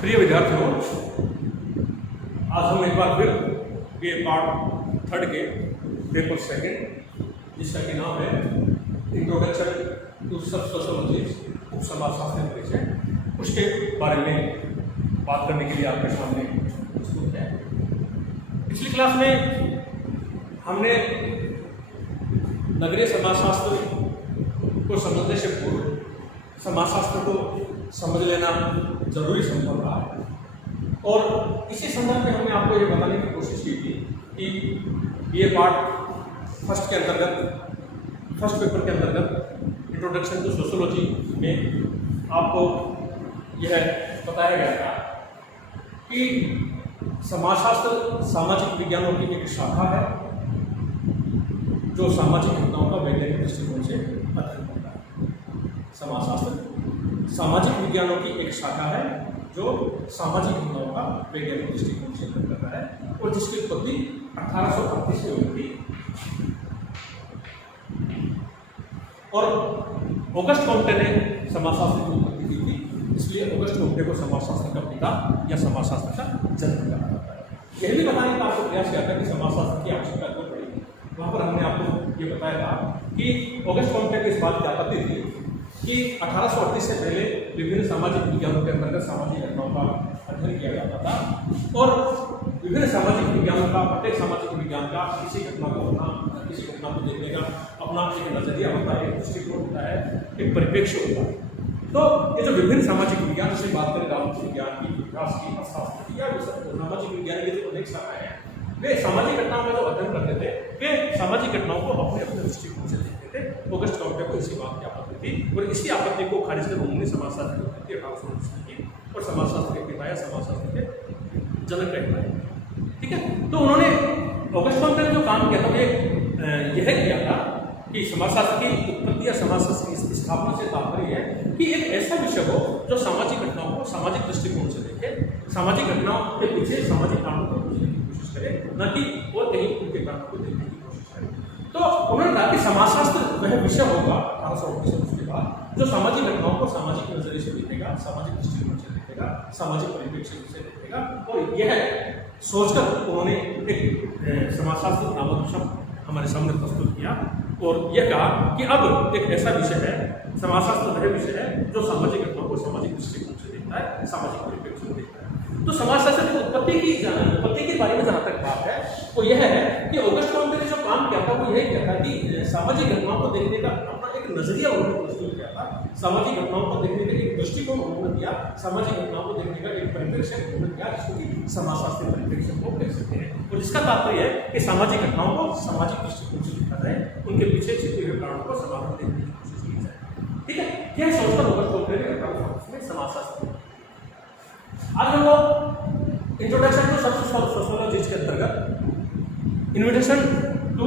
प्रिय विद्यार्थियों, आज हम एक बार फिर ये पार्ट 3 के पेपर 2 जिसका कि नाम है इंट्रोडक्शन टू सब सोशोलॉजी उपसमाजशास्त्र विषय, उसके बारे में बात करने के लिए आपके सामने प्रस्तुत है। पिछली क्लास में हमने नगरीय समाजशास्त्र को समझने से पूर्व समाजशास्त्र को समझ लेना जरूरी समझ रहा है, और इसी संदर्भ में हमने आपको ये बताने की कोशिश की थी कि ये पार्ट फर्स्ट पेपर के अंतर्गत इंट्रोडक्शन टू सोशोलॉजी में आपको यह बताया गया था कि समाजशास्त्र सामाजिक विज्ञानों की एक शाखा है जो सामाजिक घटनाओं का वैज्ञानिक दृष्टिकोण से अध्ययन करता है। समाजशास्त्र सामाजिक विज्ञानों की एक शाखा है जो सामाजिक घटनाओं का वैज्ञानिक दृष्टिकोण से अध्ययन करता है, और जिसकी उत्पत्ति 1838 में हुई थी। और ऑगस्ट कॉम्टे ने समाजशास्त्र की उत्पत्ति की थी, इसलिए ऑगस्ट कॉम्टे को समाजशास्त्र का पिता या समाजशास्त्र का जनक कहा जाता है। यह भी बताने का आपको प्रयास किया था कि समाजशास्त्र की आवश्यकता क्यों पड़ी। वहाँ पर हमने आपको ये बताया था कि ऑगस्ट कॉम्टे की इस बात की आपत्ति थी कि 1838 से पहले विभिन्न सामाजिक विज्ञानों के अंतर्गत सामाजिक घटनाओं का अध्ययन किया जाता था, और विभिन्न सामाजिक विज्ञानों का, प्रत्येक सामाजिक विज्ञान का किसी घटना को देखने का अपना एक नजरिया होता है, एक दृष्टिकोण होता है, एक परिप्रेक्ष्य होता है। तो ये जो विभिन्न सामाजिक विज्ञान से बात करें, राजनीतिक विज्ञान की, विकास की, अर्थशास्त्र की, या सामाजिक विज्ञान की जो अनेक शाखाएं हैं, वे सामाजिक घटनाओं का जो अध्ययन करते थे, वे सामाजिक घटनाओं को अपने अपने दृष्टिकोण से देखते थे। ऑगस्ट कॉम्टे को इसी बात की आपत्ति थी, और इसी आपत्ति को खारिज कर उन्होंने समाजशास्त्र की उत्पत्ति 1819 की और समाजशास्त्र के पिता या समाजशास्त्र के जनक कहलाए। ठीक है, तो उन्होंने ऑगस्ट कॉम्टे ने जो काम किया था वो यह किया था कि समाजशास्त्र की उत्पत्ति या समाजशास्त्र की स्थापना से तात्पर्य है कि एक ऐसा विषय हो जो सामाजिक घटनाओं को सामाजिक दृष्टिकोण से देखे, सामाजिक घटनाओं के पीछे सामाजिक कारणों को खोजने की कोशिश करे, न कि वो कहीं उनके कारणों को देखने की कोशिश करे। तो उन्होंने कहा कि समाजशास्त्र वह विषय होगा 1819 के बाद जो सामाजिक घटनाओं को सामाजिक नजरिए से देखेगा, सामाजिक दृष्टिकोण से देखेगा, सामाजिक परिप्रेक्ष्य से देखेगा। और यह सोचकर उन्होंने एक समाजशास्त्र नामक शब्द हमारे सामने प्रस्तुत किया, और यह कहा कि अब एक ऐसा विषय है, समाजशास्त्र वह विषय है जो सामाजिक घटनाओं को सामाजिक दृष्टिकोण से देखता है, सामाजिक परिप्रेक्ष्य से देखता है। तो समाजशास्त्र की उत्पत्ति के बारे में जहाँ तक बात है वो यह है कि ऑगस्ट कॉम्टे ने जो काम किया था वो यही किया था कि सामाजिक घटनाओं को देखने का अपना एक नजरिया उन्होंने प्रस्तुत किया था, सामाजिक घटनाओं को देखने का एक दृष्टिकोण उन्होंने दिया, सामाजिक घटनाओं को देखने का एक परिप्रेक्ष्य उन्होंने दिया, जिसको कि समाजशास्त्री परिप्रेक्ष्य को कह सकते हैं। और जिसका तात्पर्य है कि सामाजिक घटनाओं को सामाजिक दृष्टिकोण से देखा जाए, उनके पीछे छिपे हुए कारणों को समाधान देखने की कोशिश की जाए। ठीक है, यह सोचकर ऑगस्ट कॉम्टे ने 1819 में समाजशास्त्र। आज हम लोग इंट्रोडक्शन टू सोशोलॉजी के अंतर्गत इन्विटेशन टू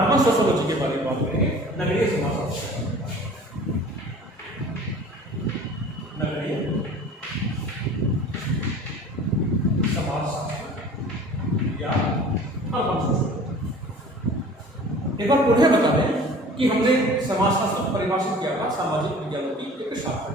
अर्बन सोशोलॉजी के बारे में बात करेंगे। नगरीय समाजशास्त्र, नगरीय समाजशास्त्र या अर्बन सोशोलॉजी। एक बार पुनः बता दें कि हमने समाजशास्त्र परिभाषित किया था सामाजिक विज्ञानों की एक शाखा,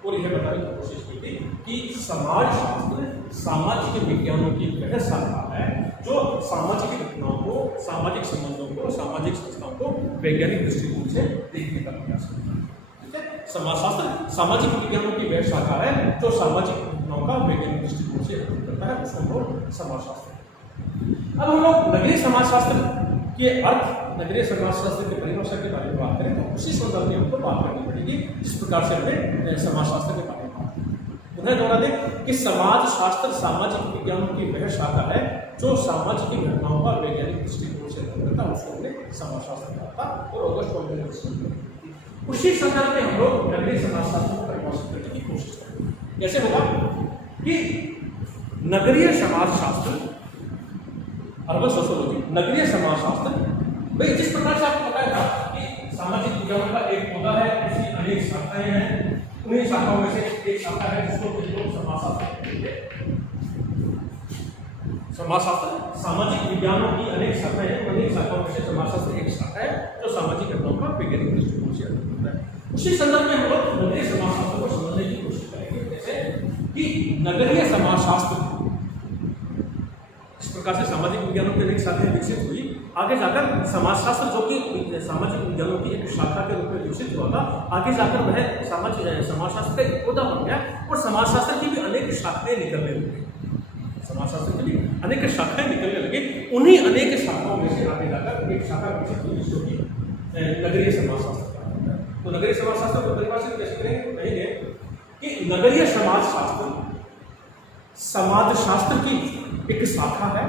और यह बताने की कोशिश की थी कि समाजशास्त्र सामाजिक विज्ञानों की वह शाखा है जो सामाजिक घटनाओं को, सामाजिक संबंधों को, सामाजिक संस्थाओं को वैज्ञानिक दृष्टिकोण से देखने का प्रयास करता है। ठीक है, समाजशास्त्र सामाजिक विज्ञानों की वह शाखा है जो सामाजिक घटनाओं का वैज्ञानिक दृष्टिकोण से अध्ययन करता है, उसको हम लोग समाजशास्त्र। अब हम लोग नगरीय समाजशास्त्र के अर्थ, नगरीय समाजशास्त्र की परिभाषा के बारे में बात करें तो उसी संदर्भ में हमको बात करनी पड़ेगी जिस प्रकार से हमने समाजशास्त्र के बारे में बात की। उन्हें दोहरा दें कि समाजशास्त्र सामाजिक विज्ञानों की वह शाखा है जो सामाजिक घटनाओं का वैज्ञानिक दृष्टिकोण से अध्ययन करता है, उसको हमने समाजशास्त्र कहा था, और ऑगस्ट कॉम्टे ने उसी संदर्भ में हम लोग नगरीय समाजशास्त्र को परिभाषित करने की कोशिश करेंगे। कैसे होगा कि नगरीय समाजशास्त्र, अर्बन सोशोलॉजी, नगरीय समाजशास्त्र, भाई जिस प्रकार से आपको पता था कि सामाजिक विज्ञानों का एक पौधा है, इसकी अनेक शाखाएं हैं, उन्हीं शाखाओं में से एक शाखा है जिसको कुछ लोग समाजशास्त्र कहते हैं। समाजशास्त्र सामाजिक विज्ञानों की अनेक शाखाएं हैं, अनेक शाखाओं में से समाजशास्त्र एक शाखा है जो सामाजिक घटनाओं का वैज्ञानिक दृष्टिकोण से अध्ययन करता है। उसी संदर्भ में हम लोग नगरीय समाजशास्त्र को समझने की कोशिश करेंगे, जैसे कि नगरीय समाजशास्त्र इस प्रकार से सामाजिक विज्ञानों की अनेक शाखाएं विकसित हुई। आगे जाकर समाजशास्त्र जो कि सामाजिक विज्ञानों की एक शाखा के रूप में विकसित हुआ था, आगे जाकर वह समाजशास्त्र का एक पौधा बन गया और समाजशास्त्र की भी अनेक शाखाएं निकलने लगी। समाजशास्त्र की भी अनेक शाखाएं निकलने लगी। उन्हीं अनेक शाखाओं में से आगे जाकर एक शाखा विकसित हुई जिसको कि नगरीय समाजशास्त्र कहा जाता है। तो नगरीय समाजशास्त्र को परिभाषित कैसे कहेंगे कि नगरीय समाजशास्त्र समाजशास्त्र की एक शाखा है।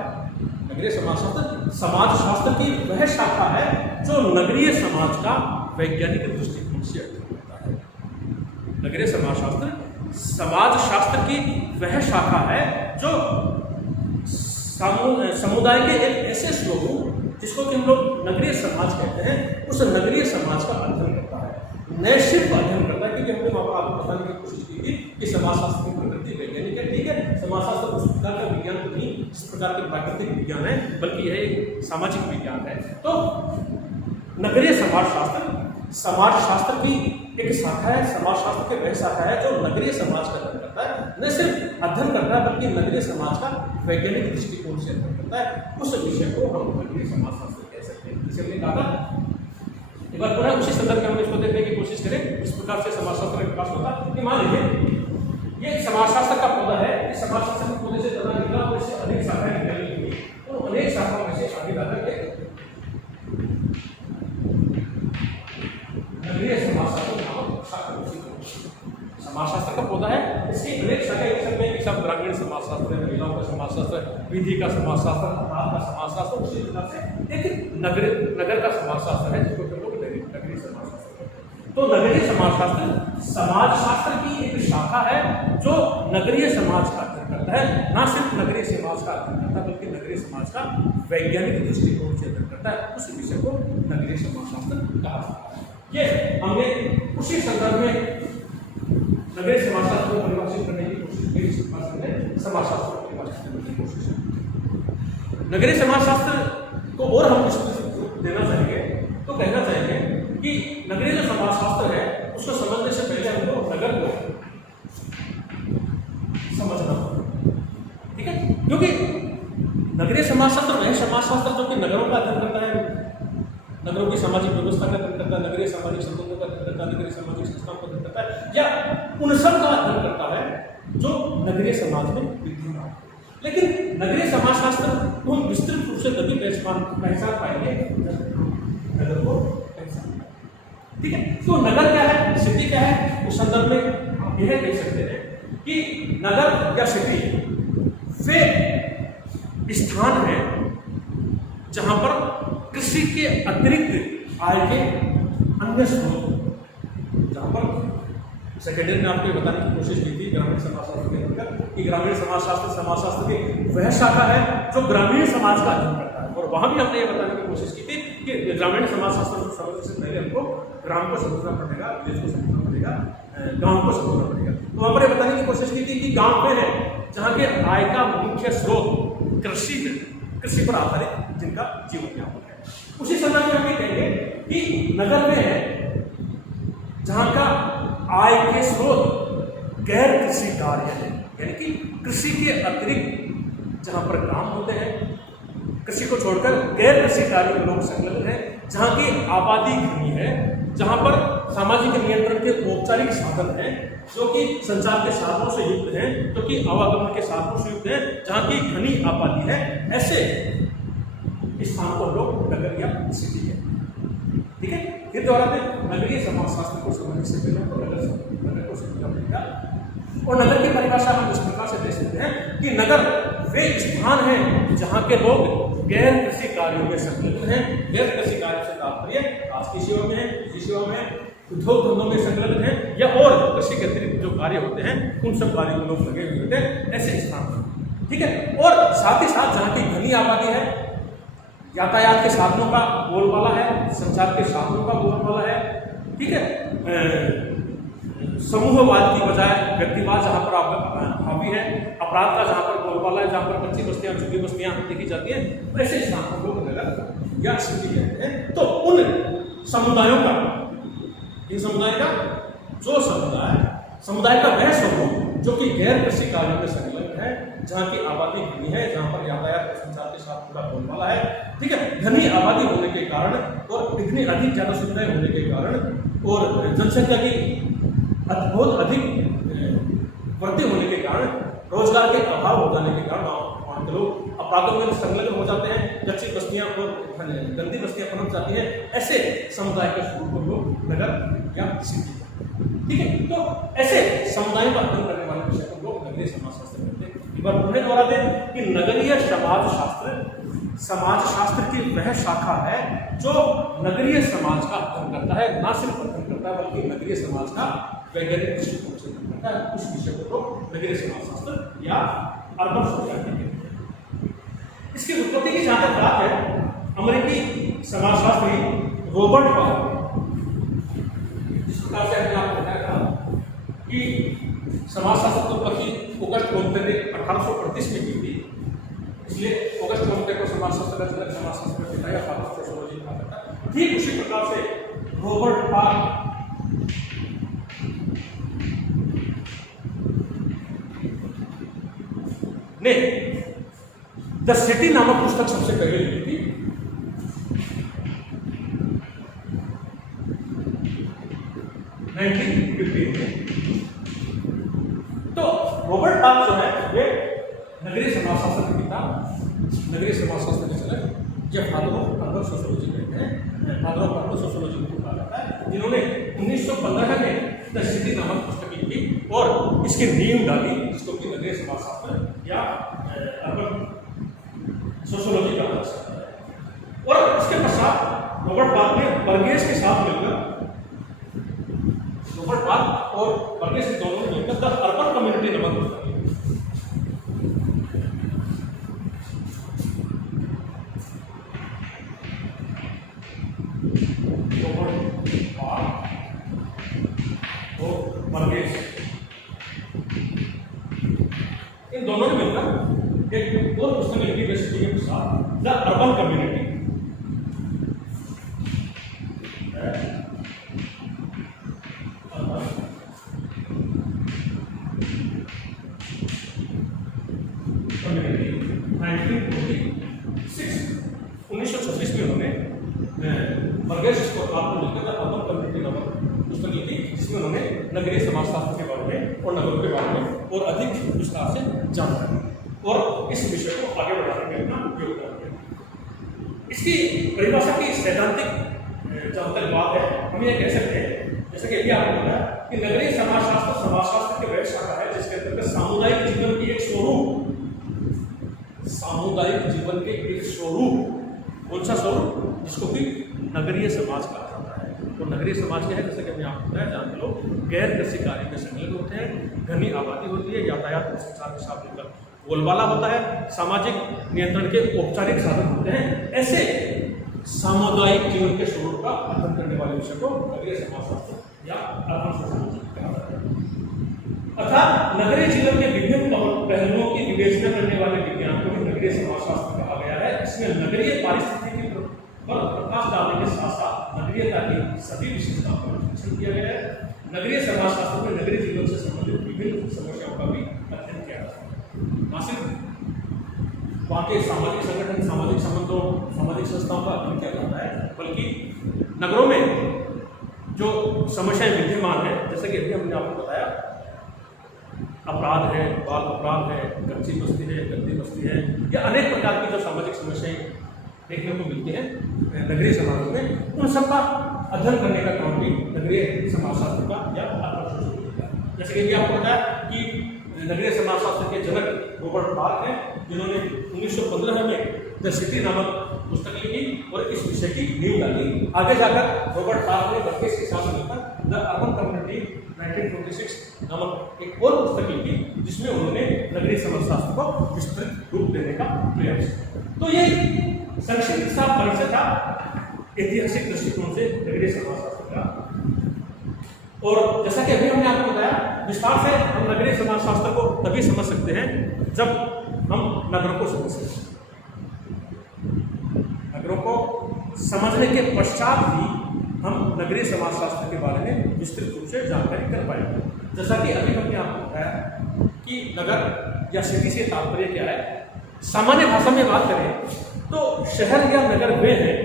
नगरीय समाजशास्त्र समाजशास्त्र की वह शाखा है जो नगरीय समाज का वैज्ञानिक दृष्टिकोण से अध्ययन करता है। नगरीय समाजशास्त्र समाजशास्त्र की वह शाखा है जो समुदाय के एक ऐसे स्वरूप जिसको कि हम लोग नगरीय समाज कहते हैं, उस नगरीय समाज का अध्ययन करता है। न सिर्फ अध्ययन करता है, क्योंकि हमने आपको बताने की कोशिश की थी कि समाजशास्त्र की प्रकृति वैज्ञानिक है, ठीक है। समाजशास्त्र उस प्रकार का विज्ञान तो नहीं जिस प्रकार के प्राकृतिक विज्ञान है, बल्कि यह एक सामाजिक विज्ञान है। तो नगरीय समाजशास्त्र समाजशास्त्र की एक शाखा है, समाजशास्त्र की वह शाखा है जो नगरीय समाज का अध्ययन करता है। न सिर्फ अध्ययन करता है बल्कि नगरीय समाज का वैज्ञानिक दृष्टिकोण से अध्ययन करता है। उस विषय को हम नगरीय समाजशास्त्र कह सकते हैं। जैसे हमने कहा था, एक बार पुनः उसी संदर्भ में हम इसको देखने की कोशिश करें इस प्रकार से समाजशास्त्र का विकास होता है कि मान लीजिए ये समाजशास्त्र का पौधा है। इस समाजशास्त्र के पौधे से तना निकला और इससे अनेक शाखाएं निकली हुई। तो अनेक शाखाओं में से आगे जाकर के नगरीय समाजशास्त्र नामक शाखा विकसित हुई। समाजशास्त्र का पौधा है, इसकी अनेक शाखाएं हो सकते हैं कि सब ग्रामीण समाजशास्त्र है, महिलाओं का समाजशास्त्र, विधि का समाजशास्त्र, अपराध का समाजशास्त्र, उसी प्रकार से एक नगर का समाजशास्त्र है जिसको हम लोग नगरीय समाजशास्त्र कहते हैं। तो नगरीय समाजशास्त्र समाजशास्त्र की एक शाखा है जो नगरीय समाज का अध्ययन करता है। ना सिर्फ नगरीय समाज का अध्ययन करता है बल्कि नगरीय समाज का वैज्ञानिक दृष्टिकोण से अध्ययन करता है। उस विषय को नगरीय समाजशास्त्र कहा जाता है। ये हमने उसी संदर्भ में नगरीय समाजशास्त्र को परिभाषित करने की कोशिश की। इस प्रकार से समाजशास्त्र को परिभाषित करने की कोशिश की। नगरीय समाजशास्त्र को और हम विस्तृत देना चाहेंगे तो कहना चाहेंगे कि नगरीय जो समाजशास्त्र है उसको समझने से पहले हमको नगर को समझना होगा, ठीक है। क्योंकि नगरीय समाजशास्त्र वह समाजशास्त्र जो कि नगरों का अध्ययन करता है, नगरों की सामाजिक व्यवस्था का अध्ययन करता है, नगरीय सामाजिक संबंधों का अध्ययन करता है, नगरीय सामाजिक संस्थाओं का अध्ययन करता है, या उन सब का अध्ययन करता है जो नगरीय समाज में विद्यमान है। लेकिन नगरीय समाजशास्त्र को हम विस्तृत रूप से तभी पहचान पाएंगे नगर को पहचान पाएंगे, ठीक है। तो नगर क्या है, सिटी क्या है, उस संदर्भ में हम यह देख सकते हैं कि नगर या सिटी वे स्थान है जहां पर कृषि के अतिरिक्त आय के अन्य स्रोत, जहां पर सेकेंडरी में आपको बताने की कोशिश की थी ग्रामीण समाजशास्त्र के अंतर्गत कि ग्रामीण समाजशास्त्र की वह शाखा है जो ग्रामीण समाज का अध्ययन करता है। और वहां भी हमने ये बताने की कोशिश की थी कि ग्रामीण समाजशास्त्र को समझने से पहले हमको ग्राम को समझना पड़ेगा, विलेज को समझना पड़ेगा, गांव को समझना पड़ेगा। तो वहां पर ये बताने की कोशिश की थी कि गांव में है जहाँ के आय का मुख्य स्रोत कृषि है, कृषि पर आधारित जिनका जीवन यापन है। उसी संदर्भ में हम ये कहेंगे कि नगर में है जहाँ का आय के स्रोत गैर कृषि कार्य है, यानी कि कृषि के अतिरिक्त जहाँ पर काम होते हैं, कृषि को छोड़कर गैर कृषि कार्य में लोग संलग्न हैं, जहाँ की आबादी घनी है, जहाँ पर सामाजिक नियंत्रण के औपचारिक साधन हैं जो कि संचार के साधनों से युक्त हैं, जो कि आवागमन के साधनों से युक्त हैं, जहाँ की घनी आबादी है, ऐसे स्थान को लोग नगर या सिटी है, ठीक है। फिर द्वारा में नगरीय समाजशास्त्र को समझने से पहले नगर को समझना पड़ेगा। और नगर की परिभाषा हम इस प्रकार से दे सकते हैं कि नगर वे स्थान हैं जहाँ के लोग गैर कृषि कार्यों में संलग्न हैं। गैर कृषि कार्य से तात्पर्य आज की सेवा में, कृषि सेवा में, उद्योग धंधों में संलग्न हैं, या और कृषि के अतिरिक्त जो कार्य होते हैं उन सब कार्यों में लोग लगे हुए होते हैं, ऐसे स्थान, ठीक है। और साथ ही साथ जहाँ की घनी आबादी है, यातायात के साधनों का बोलबाला है, संचार के साधनों का बोलबाला है, ठीक है। समूहवाद की बजाय व्यक्तिवाद जहाँ पर हावी है, अपराध का जहाँ पर बोलबाला है, जहाँ पर कच्ची बस्तियाँ, झुग्गी बस्तियाँ देखी जाती हैं, वैसे स्थान को लोग नगर या सिटी कहते हैं। तो उन समुदायों का, इन समुदाय का जो समुदाय का वह स्वरूप जो कि गैर कृषि कार्यों में संलग्न है, जहाँ की आबादी घनी है, जहाँ पर यातायात और संचार के साथ पूरा बोलबाला है, ठीक है। घनी आबादी होने के कारण और इतनी अधिक ज़्यादा सुविधाएं होने के कारण और जनसंख्या की बहुत अधिक वृद्धि होने के कारण, रोजगार के अभाव हो जाने के कारण वहाँ के लोग अपराधों में संलग्न हो जाते हैं, कच्ची बस्तियाँ और गंदी बस्तियाँ पनप जाती हैं। ऐसे समुदाय के स्वरूप को लोग नगर या सिटी, ठीक है। तो ऐसे समुदायों का अध्ययन करने वाले विषय को लोग नगरीय समाजशास्त्र कहते हैं। एक बार पुनः दोहरा दें कि नगरीय समाज शास्त्र की वह शाखा है जो नगरीय समाज का अध्ययन करता है, ना सिर्फ अध्ययन करता है बल्कि नगरीय समाज का वैज्ञानिक दृष्टिकोण से अध्ययन करता है। उस विषय को लोग नगरीय समाजशास्त्र या अर्बन सोसाइटी कहते हैं। इसकी उत्पत्ति की जहां तक बात है, अमेरिकी समाजशास्त्री रॉबर्ट पाल, जिस प्रकार से हमने आपको बताया था कि समाजशास्त्र की उत्पत्ति ऑगस्ट कोम्पटे ने 1838 में की थी, इसलिए ऑगस्ट कोम्पटे को समाजशास्त्र का जनक समाजशास्त्र का पिता या फादर ऑफ सोशियोलॉजी कहा जाता है। ठीक उसी प्रकार से रॉबर्ट पाल ने द सिटी नामक पुस्तक सबसे पहले लिखी थी। तो रॉबर्ट पाल जो है वे नगरीय समाजशास्त्र के पिता, नगरीय समाजशास्त्र के जनक या फादर ऑफ अर्बन सोशियोलॉजी कहते हैं, फादर ऑफ अर्बन सोशियोलॉजी को कहा जाता है, जिन्होंने 1915 में द सिटी नामक पुस्तक लिखी और इसकी नींव डाली, जिसको कि नगरीय समाजशास्त्र या अर्बन सोशियोलॉजी कहा जा सकता है। और इसके पश्चात रॉबर्ट पाल ने बर्गेस के साथ मिलकर, रॉबर्ट पाल और बर्गेस दोनों ने मिलकर द अर्बन कम्युनिटी नामक पुस्तक लिखी। रॉबर्ट पाल और बर्गेस, इन दोनों ने मिलकर एक और पुस्तक लिखी द सिटी के साथ, द अर्बन कम्युनिटी। नगरीय समाजशास्त्र के बारे में और नगरों के बारे में और अधिक विस्तार से जानकारी और इस विषय को आगे बढ़ाने में अपना योगदान दिया। इसकी परिभाषा की सैद्धांतिक जहाँ तक बात है, हम ये कह सकते हैं, जैसे कि अभी आपने बताया कि नगरीय समाजशास्त्र समाजशास्त्र की वह शाखा है जिसके अंतर्गत सामुदायिक जीवन की एक स्वरूप, सामुदायिक जीवन के एक स्वरूप, कौन सा स्वरूप, जिसको कि नगरीय समाज कहा जाता है। और नगरीय समाज क्या है, जैसे कि हमने आपको बताया, जहाँ के लोग गैर कृषि कार्य में संलग्न होते हैं, घनी आबादी होती है, यातायात और संचार के साथ मिलकर बोलबाला होता है, सामाजिक नियंत्रण के औपचारिक साधन होते हैं। ऐसे सामुदायिक जीवन के स्वरूप का अध्ययन करने वाले विषय को नगरीय समाजशास्त्र या अर्बन सोशियोलॉजी कहा जाता है। अर्थात नगरीय जीवन के विभिन्न पहलुओं की विवेचना करने वाले विज्ञान को भी नगरीय समाजशास्त्र कहा गया है। इसमें नगरीय पारिस्थितिकी पर प्रकाश डालने के साथ साथ नगरीयता की सभी विशेषताओं का विश्लेषण किया गया है। नगरीय समाजशास्त्र में नगरीय जीवन से संबंधित विभिन्न समस्याओं का भी अध्ययन किया जाता है। न सिर्फ वहाँ के सामाजिक संगठन, सामाजिक संबंधों, सामाजिक संस्थाओं का अध्ययन किया जाता है, बल्कि नगरों में जो समस्याएं विद्यमान है, जैसे कि अभी हमने आपको बताया, अपराध है, बाल अपराध है, कच्ची बस्ती है, गंदी बस्ती है, या अनेक प्रकार की जो सामाजिक समस्याएं देखने को मिलती हैं नगरीय समाज में, उन सब का अध्ययन करने का काम भी नगरीय समाजशास्त्र का या अर्बन सोशियोलॉजी का। जैसे कि आपको बताया कि नगरीय समाजशास्त्र के जनक रॉबर्ट पाल हैं, जिन्होंने 1915 में द सिटी नामक पुस्तक लिखी और इस विषय की नींव डाली। आगे जाकर रॉबर्ट पाल ने बर्गेस के साथ मिलकर द अर्बन कम्युनिटी 1926 नामक एक और पुस्तक लिखी, जिसमें उन्होंने नगरीय समाजशास्त्र को विस्तृत रूप देने का प्रयास किया। तो ये संक्षिप्त सा परिचय था ऐतिहासिक दृष्टिकोण से नगरीय समाजशास्त्र का। और जैसा कि अभी हमने आपको बताया, विस्तार से हम नगरीय समाजशास्त्र को तभी समझ सकते हैं जब हम नगरों को समझ सकते हैं। नगरों को समझने के पश्चात ही हम नगरीय समाजशास्त्र के बारे में विस्तृत रूप से जानकारी कर पाएंगे। जैसा कि अभी हमने आपको बताया कि नगर या सिटी से तात्पर्य क्या है। सामान्य भाषा में बात करें तो शहर या नगर वे हैं,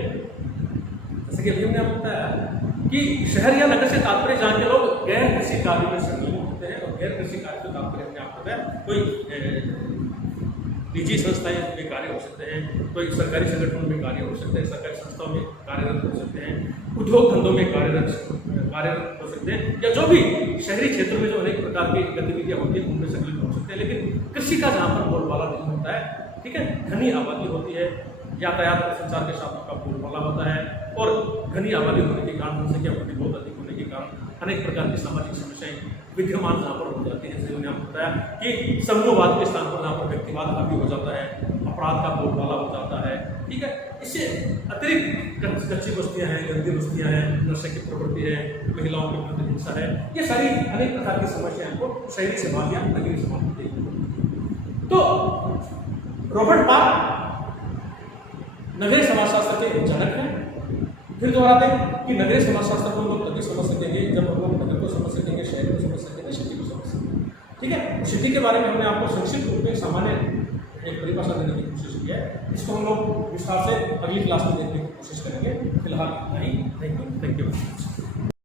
जैसे कि अभी हमने आपको बताया कि शहर या नगर से तात्पर्य जहाँ के लोग गैर कृषि कार्य में शामिल होते हैं, और गैर कृषि कार्य से तात्पर्य हमने आपको बताया कोई निजी संस्थाएं में कार्य हो सकते हैं, कोई सरकारी संगठनों में कार्य हो सकते हैं, सरकारी संस्थाओं में कार्यरत हो सकते हैं, उद्योग धंधों में कार्यरत हो सकते हैं, या जो भी शहरी क्षेत्रों में जो अनेक प्रकार की गतिविधियां होती हैं उनमें संकलित हो सकते हैं। लेकिन कृषि का जहाँ पर बोलबाला नहीं होता है, ठीक है, घनी आबादी होती है, यातायात और संचार के साथ का बोलबाला होता है, और घनी आबादी होने के कारण, जनसंख्या वृद्धि बहुत अधिक होने के कारण अनेक प्रकार की सामाजिक समस्याएं विद्यमान जहाँ पर हो जाती है। जैसे मैंने आपको बताया कि समूहवाद के स्थान पर जहाँ पर व्यक्तिवाद हावी हो जाता है, अपराध का बोलबाला हो जाता है, ठीक है। इससे अतिरिक्त कच्ची बस्तियाँ हैं, गंदी बस्तियाँ हैं, नशे की प्रवृत्ति है, महिलाओं के प्रति हिंसा है, ये सारी अनेक प्रकार की समस्याएं हमको शहरी समाज या नगरीय समाज में देखने को मिलती। तो रॉबर्ट पार्क नगरीय समाजशास्त्र के जनक हैं। फिर दोहराते हैं कि नगरीय समाजशास्त्र को हम लोग तभी समझ सकेंगे जब हम लोग नगर को समझ सकेंगे, शहर को समझ सकेंगे, सिटी को समझ सकेंगे, ठीक है। सिटी के बारे में हमने आपको संक्षिप्त रूप में सामान्य एक परिभाषा देने की कोशिश की है। इसको हम लोग विस्तार से अगली क्लास में देखने की कोशिश करेंगे। फिलहाल इतना ही। Thank you.